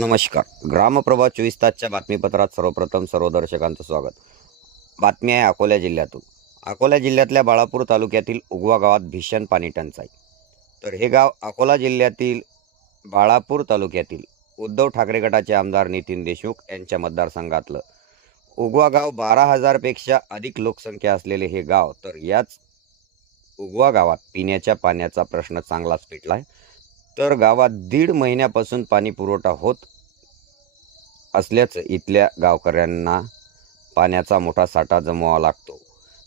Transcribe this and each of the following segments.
नमस्कार. ग्रामप्रभा चोवीस तासच्या बातमीपत्रात सर्वप्रथम सर्व दर्शकांचं स्वागत. बातमी आहे अकोला जिल्ह्यातून. अकोला जिल्ह्यातल्या बाळापूर तालुक्यातील उगवा गावात भीषण पाणी टंचाई. तर हे गाव अकोला जिल्ह्यातील बाळापूर तालुक्यातील उद्धव ठाकरे गटाचे आमदार नितीन देशमुख यांच्या मतदारसंघातलं उगवा गाव बारा हजारपेक्षा अधिक लोकसंख्या असलेले हे गाव तर याच उगवा गावात पिण्याच्या पाण्याचा प्रश्न चांगलाच पेटला आहे तर गावात दीड महिन्यापासून पाणी पुरवठा होत असल्याचं इथल्या गावकऱ्यांना पाण्याचा मोठा साठा जमवावा लागतो.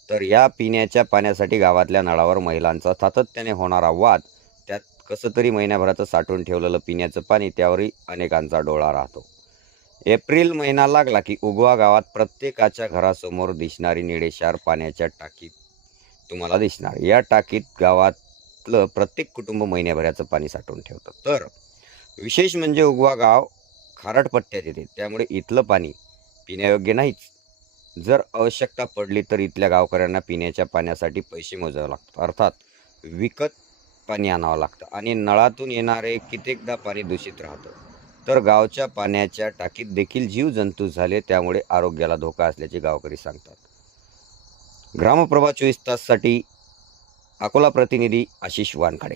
तर या पिण्याच्या पाण्यासाठी गावातल्या नळावर महिलांचा सातत्याने होणारा वाद त्यात कसं तरी महिन्याभराचं साठवून ठेवलेलं पिण्याचं पाणी त्यावरही अनेकांचा डोळा राहतो. एप्रिल महिना लागला की उगवा गावात प्रत्येकाच्या घरासमोर दिसणारी निळेशार पाण्याच्या टाकीत तुम्हाला दिसणार. या टाकीत गावातलं प्रत्येक कुटुंब महिन्याभराचं पाणी साठवून ठेवतं. तर विशेष म्हणजे उगवा गाव खारट पट्ट्यात येते त्यामुळे इथलं पाणी पिण्यायोग्य नाहीच. जर आवश्यकता पडली तर इथल्या गावकऱ्यांना पिण्याच्या पाण्यासाठी पैसे मोजावे लागतात. अर्थात विकत पाणी आणावं लागतं आणि नळातून येणारे कित्येकदा पाणी दूषित राहतं. तर गावच्या पाण्याच्या टाकीत देखील जीवजंतू झाले त्यामुळे आरोग्याला धोका असल्याचे गावकरी सांगतात. ग्रामप्रभा चोवीस ताससाठी अकोला प्रतिनिधी आशिष वानखडे.